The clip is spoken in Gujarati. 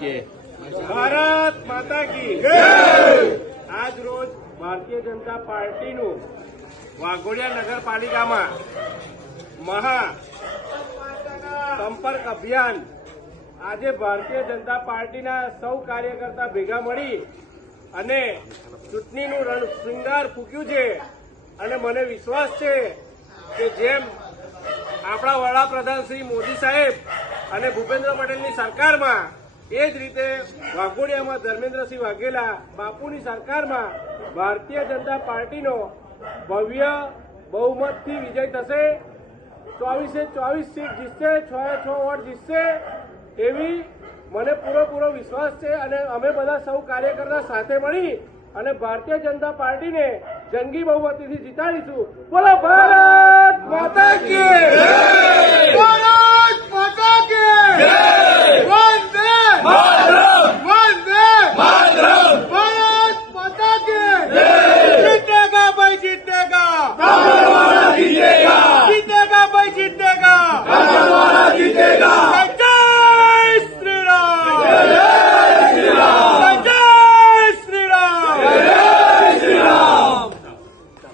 કે ભારત માતા કી આજ રોજ ભારતીય જનતા પાર્ટીનું વાઘોડિયા નગરપાલિકામાં મહા સંપર્ક અભિયાન આજે ભારતીય જનતા પાર્ટીના સૌ કાર્યકર્તા ભેગા મળી અને ચૂંટણીનું રણશૃંગાર ફૂક્યું છે અને મને વિશ્વાસ છે કે જેમ આપણા વડાપ્રધાન શ્રી મોદી સાહેબ અને ભૂપેન્દ્ર પટેલની સરકારમાં એ જ રીતે વાઘોડિયામાં ધર્મેન્દ્રસિંહ વાઘેલા બાપુની સરકારમાં ભારતીય જનતા પાર્ટીનો ભવ્ય બહુમતથી વિજય થશે। 24 સીટ જીતશે, 6 વોટ જીતશે એવી મને પૂરો વિશ્વાસ છે અને અમે બધા સૌ કાર્યકર્તા સાથે મળી અને ભારતીય જનતા પાર્ટીને જંગી બહુમતીથી જીતાડીશું। બોલો ભારત માતા કી જય! ભારત માતા કી જય! વંદે માતરમ! વંદે માતરમ! ભારત માતા કી જય! જીતેગા ભાઈ, જીતેગા।